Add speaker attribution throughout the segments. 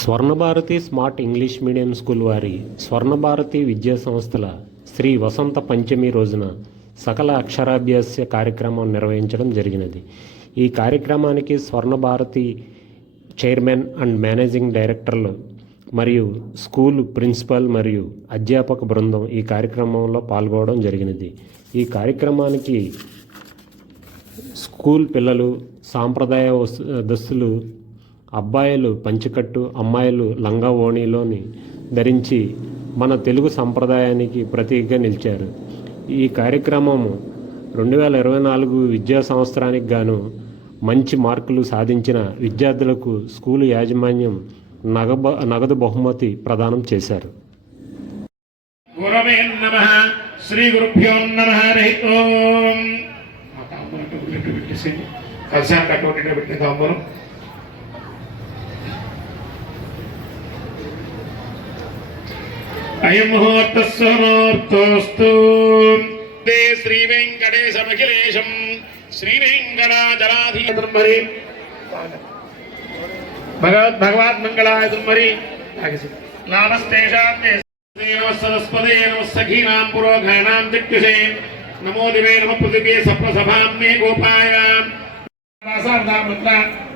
Speaker 1: Swarnabharathi smart English medium school వారి స్వర్ణభారతి విద్యా సంస్థల శ్రీ వసంత పంచమి రోజున సకల అక్షరాభ్యాస కార్యక్రమం నిర్వహించడం జరిగినది. ఈ కార్యక్రమానికి స్వర్ణభారతి చైర్మన్ అండ్ మేనేజింగ్ డైరెక్టర్లు మరియు స్కూల్ ప్రిన్సిపల్ మరియు అధ్యాపక బృందం ఈ కార్యక్రమంలో పాల్గొనడం జరిగినది. ఈ కార్యక్రమానికి స్కూల్ పిల్లలు సాంప్రదాయ దుస్తులు అబ్బాయిలు పంచకట్టు అమ్మాయిలు లంగా ఓణిలోని ధరించి మన తెలుగు సంప్రదాయానికి ప్రతీకగా నిలిచారు. ఈ కార్యక్రమం రెండు వేల ఇరవై నాలుగు విద్యా సంవత్సరానికి గాను మంచి మార్కులు సాధించిన విద్యార్థులకు స్కూలు యాజమాన్యం నగబ నగదు బహుమతి ప్రదానం చేశారు.
Speaker 2: శ్రీ గురుభ్యో నమ. హరి ఓం. అయం ముహూర్త సమూర్తోస్తు దే శ్రీ వెంకటేశమఖిలేశం శ్రీ వెంకటాచలాధీతం భగవద్ భగవద్ మంగళాయ దుర్మరి నామస్తేషాం దేవ నమ సఖీనాం పురోఘానాం దిక్విషే నమో దివే నమ పృథివే సప్రసభాం మే గోపాయ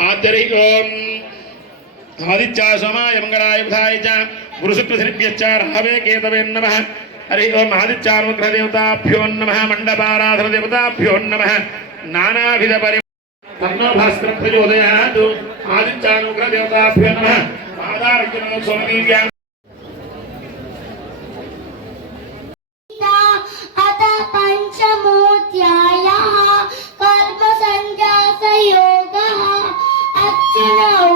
Speaker 2: ఆద్దరి ఓం ఆదిత్య సోమాయ మంగళాయ బుధాయ చ గురుశుక్రశనిభ్యశ్చ రాహవే కేతవే నమ హరి ఓం ఆదిత్యానుగ్రహదేవతాభ్యో నమః మండపారాధనదేవతాభ్యో నమ నానావిధ పరి తన్నో భాస్కర ప్రచోదయాత్ ఆదిత్యానుగ్రహదేవతాభ్యో నమ పాదార్జున సోమదీవ్యా
Speaker 3: अथ ছিল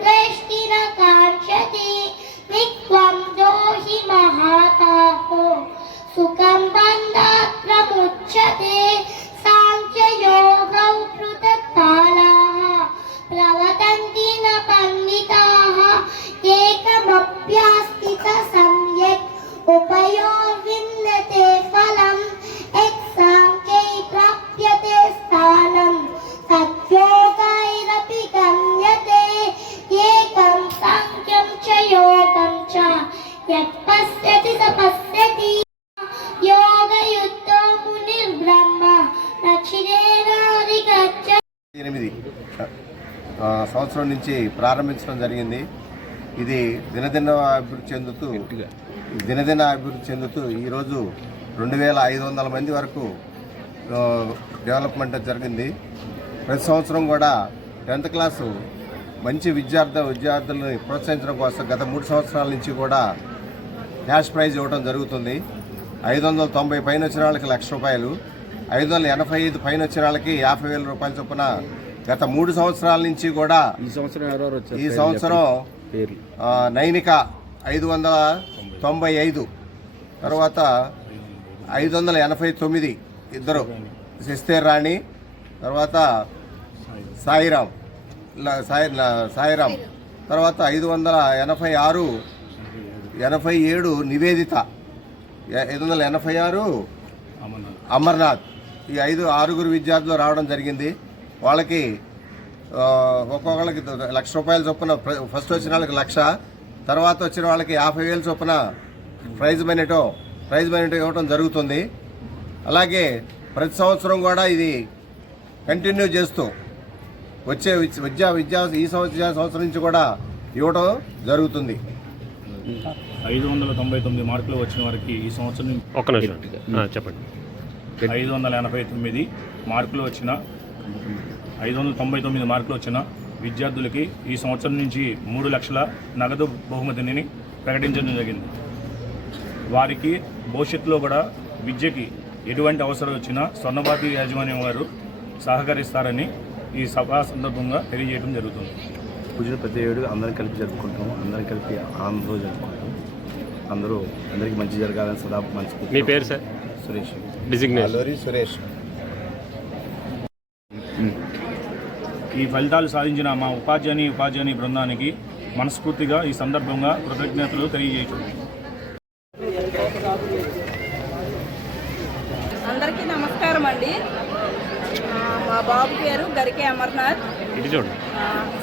Speaker 3: न द्वेष्टि न काङ्क्षति नित्वं दोहि महाताहो सुखं बन्धात् प्रमुच्यते साङ्ख्ययोगौ पृथक्कालाः प्रवदन्ति न पण्डिताः एकमप्यास्ति
Speaker 4: సంవత్సరం నుంచి ప్రారంభించడం జరిగింది. ఇది దినదిన అభివృద్ధి చెందుతూ దినదిన అభివృద్ధి చెందుతూ ఈరోజు రెండు వేల ఐదు వందల మంది వరకు డెవలప్మెంట్ జరిగింది. ప్రతి సంవత్సరం కూడా టెన్త్ క్లాసు మంచి విద్యార్థి విద్యార్థులను ప్రోత్సహించడం కోసం గత మూడు సంవత్సరాల నుంచి కూడా క్యాష్ ప్రైజ్ ఇవ్వడం జరుగుతుంది. ఐదు వందల తొంభై పైన వచ్చిన వాళ్ళకి లక్ష రూపాయలు ఐదు వందల ఎనభై ఐదు పైన వచ్చిన వాళ్ళకి యాభై వేల రూపాయల చొప్పున గత మూడు సంవత్సరాల నుంచి కూడా
Speaker 5: ఈ సంవత్సరం ఎవరెవరు వచ్చారు?
Speaker 4: ఈ సంవత్సరం
Speaker 5: పేర్లు
Speaker 4: నైనిక ఐదు వందల తొంభై ఐదు తర్వాత ఐదు వందల ఎనభై తొమ్మిది ఇద్దరు శస్తేర్ రాణి తర్వాత సాయిరాం ల- సాయి ల- సాయిరాం తర్వాత ఐదు వందల ఎనభై ఆరు ఎనభై ఏడు నివేదిత ఐదు వందల ఎనభై ఆరు అమర్నాథ్. ఈ ఐదు ఆరుగురు విద్యార్థులు రావడం జరిగింది. వాళ్ళకి ఒక్కొక్కళ్ళకి లక్ష రూపాయల చొప్పున ప్ర- ఫస్ట్ వచ్చిన వాళ్ళకి లక్ష తర్వాత వచ్చిన వాళ్ళకి యాభై వేల చొప్పున ప్రైజ్ మనీ ప్రైజ్ మనీ ఇవ్వడం జరుగుతుంది. అలాగే ప్రతి సంవత్సరం కూడా ఇది కంటిన్యూ చేస్తూ వచ్చే విద్య- విద్యా విద్యా ఈ సంవత్సర సంవత్సరం నుంచి కూడా ఇవ్వడం జరుగుతుంది.
Speaker 5: ఐదు వందల తొంభై తొమ్మిది మార్కులు వచ్చిన వారికి ఈ సంవత్సరం
Speaker 1: ఒక్క నిమిషం. ఆ, చెప్పండి.
Speaker 5: ఐదు వందల ఎనభై తొమ్మిది మార్కులు వచ్చిన ఐదు వందల తొంభై తొమ్మిది మార్కులు వచ్చిన విద్యార్థులకి ఈ సంవత్సరం నుంచి మూడు లక్షల నగదు బహుమతిని ప్రకటించడం జరిగింది. వారికి భవిష్యత్తులో కూడా విద్యకి ఎటువంటి అవసరం వచ్చినా స్వర్ణభారతి యాజమాన్యం వారు సహకరిస్తారని ఈ సభా సందర్భంగా తెలియజేయడం జరుగుతుంది.
Speaker 6: పూజలు ప్రతి ఏడు అందరం కలిపి జరుపుకుంటాం అందరం కలిపి ఆనందంతో జరుపుకుంటాం అందరూ అందరికీ మంచి జరగాలని సదా మంచి
Speaker 1: మీ పేరు సార్?
Speaker 6: సురేష్.
Speaker 1: డిజిగ్నేషన్.
Speaker 4: సురేష్.
Speaker 5: ఈ ఫలితాలు సాధించిన మా ఉపాధ్యాయుని ఉపాధ్యాయుని బృందానికి మనస్ఫూర్తిగా ఈ సందర్భంగా కృతజ్ఞతలు తెలియజేయచ్చు
Speaker 7: అందరికీ నమస్కారం అండి. మా బాబు పేరు గరికే అమర్నాథ్.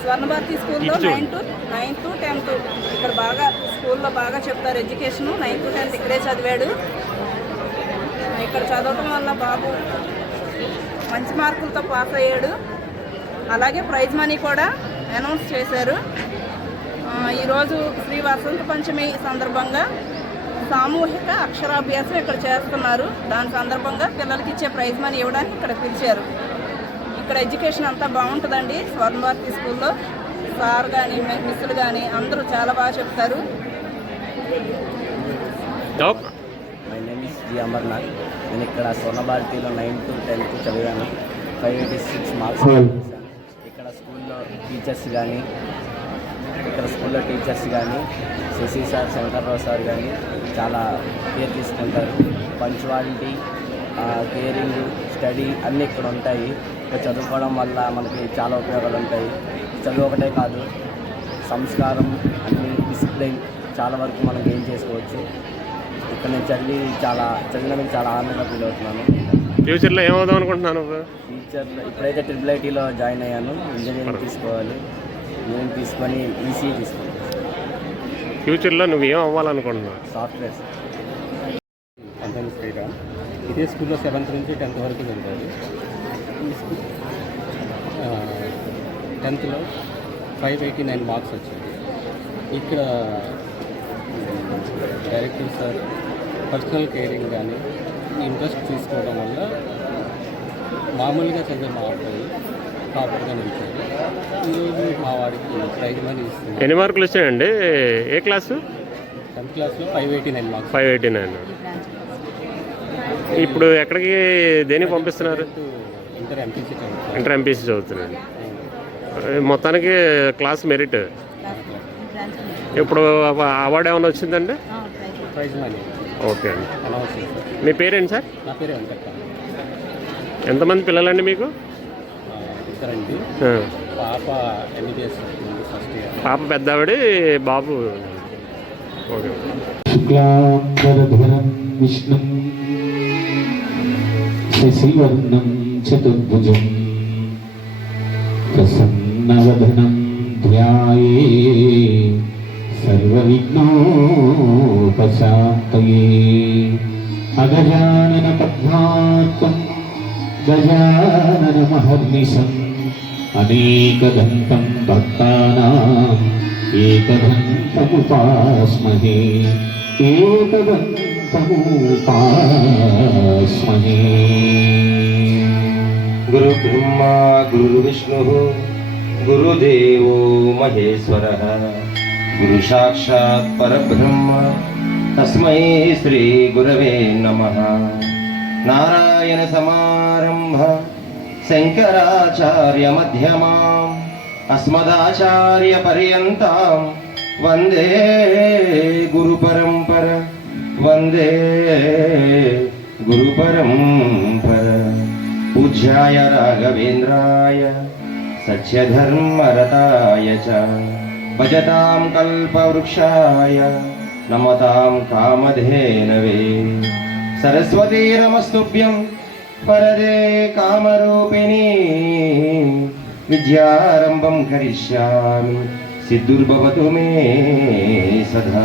Speaker 7: స్వర్ణభారతి స్కూల్లో. Ninth ninth tenth. ఇక్కడ బాగా స్కూల్లో బాగా చెప్తారు ఎడ్యుకేషన్. నైన్త్ టెన్త్ ఇక్కడే చదివాడు. ఇక్కడ చదవటం వల్ల బాబు మంచి మార్కులతో పాస్ అయ్యాడు. అలాగే ప్రైజ్ మనీ కూడా అనౌన్స్ చేశారు. ఈరోజు శ్రీ వసంత పంచమి సందర్భంగా సామూహిక అక్షరాభ్యాసం ఇక్కడ చేస్తున్నారు. దాని సందర్భంగా పిల్లలకి ఇచ్చే ప్రైజ్ మనీ ఇవ్వడానికి ఇక్కడ పిలిచారు. ఇక్కడ ఎడ్యుకేషన్ అంతా బాగుంటుందండి. స్వర్ణ భారతి స్కూల్లో సార్ కానీ మిస్సులు కానీ అందరూ చాలా బాగా చెప్తారు.
Speaker 1: Okay
Speaker 8: my name is G Amarnath నేను ఇక్కడ స్వర్ణభారతిలో నైన్త్ టెన్త్ చదివాను. ఫైవ్ ఎయిటీ సిక్స్ మార్క్స్ చేశాను ఇక్కడ స్కూల్లో టీచర్స్ కానీ ఇక్కడ స్కూల్లో టీచర్స్ కానీ శశి సార్ శంకర్రావు సార్ కానీ చాలా కేర్ తీసుకుంటారు. పంచువాలిటీ కేరింగ్ స్టడీ అన్నీ ఇక్కడ ఉంటాయి. ఇక్కడ చదువుకోవడం వల్ల మనకి చాలా ఉపయోగాలు ఉంటాయి. చదువు ఒకటే కాదు సంస్కారం అన్ని డిసిప్లిన్ చాలా వరకు మనం గెయిన్ చేసుకోవచ్చు. ఇక్కడ నేను చదివి చాలా చదివినందుకు చాలా ఆనందంగా ఫీల్ అవుతున్నాను.
Speaker 1: ఫ్యూచర్లో ఏమవుదాం అనుకుంటున్నాను నువ్వు?
Speaker 8: టీచర్లో ఇప్పుడైతే ట్రిపుల్ ఐటీలో జాయిన్ అయ్యాను. ఇంజనీరింగ్ తీసుకోవాలి. ఇంజనీరింగ్ తీసుకొని ఈసీ తీసుకోవాలి.
Speaker 1: ఫ్యూచర్లో నువ్వు ఏం అవ్వాలనుకుంటున్నావు?
Speaker 8: సాఫ్ట్వేర్
Speaker 6: పంతొమ్మిది శ్రీరామ్ ఇదే స్కూల్లో సెవెంత్ నుంచి టెన్త్ వరకు స్కూల్ టెన్త్లో ఫైవ్ ఎయిటీ నైన్ మార్క్స్ వచ్చాయి ఇక్కడ డైరెక్టర్ సార్ పర్సనల్ కేరింగ్ కానీ ఇంట్రెస్ట్ తీసుకోవడం వల్ల మామూలుగా చదివే మా అబ్బాయి టాపర్గా నిలిచారు ఈరోజు మా వాడికి ప్రైజ్ మనీ ఇస్తున్నారు
Speaker 1: ఎన్ని మార్కులు వచ్చాయండి? ఏ క్లాసు?
Speaker 6: టెన్త్ క్లాస్లో five eighty nine marks
Speaker 1: five eighty nine ఇప్పుడు ఎక్కడికి దేనికి పంపిస్తున్నారు?
Speaker 6: ఇంటర్ ఎంపీసీ చదువుతారు
Speaker 1: ఇంటర్ ఎంపీసీ చదువుతున్నాడు. మొత్తానికి క్లాస్ మెరిట్. ఇప్పుడు అవార్డు ఏమైనా వచ్చిందండి?
Speaker 6: Prize money.
Speaker 1: ఓకే అండి
Speaker 6: అనౌన్స్ చేశారు
Speaker 1: మీ పేరేంటి సార్
Speaker 6: నా పేరు వెంకట
Speaker 1: ఎంతమంది పిల్లలండి మీకు
Speaker 6: ఇద్దరండి
Speaker 1: ఆ,
Speaker 6: పాప ఎంబీబీఎస్ ఫస్ట్ ఇయర్
Speaker 1: పాప పెద్దావిడి బాబు ఓకే
Speaker 9: शुक्लाम्बरधरं विष्णुं शशिवर्णं चतुर्भुजं प्रसन्नवदनं ध्याये सर्वविघ्नोपशान्तये अगजाननपद्मात्मं गजाननमहर्निशम्। अनेकदन्तं भक्तानाम्। एकदन्तमुपास्महे। एकदन्तमुपास्महे।
Speaker 10: गुरुब्रह्मा गुरुर्विष्णुः गुरुदेवो महेश्वरः। गुरुसाक्षात् परब्रह्म తస్మై శ్రీ గురవే నమ. నారాయణ సమారంభ శంకరాచార్య మధ్యమాం అస్మదాచార్య పర్యంతం వందే గురు పరంపర వందే గురు పరంపర పూజ్యాయ రాఘవేంద్రాయ సత్యధర్మరతాయ భజతాం కల్పవృక్షాయ. నమతాం కామధేనవే. సరస్వతీ నమస్తుభ్యం పరదే కామరూపిణి. విద్యారంభం కరిష్యామి. సిద్ధుర్భవతు మే సదా.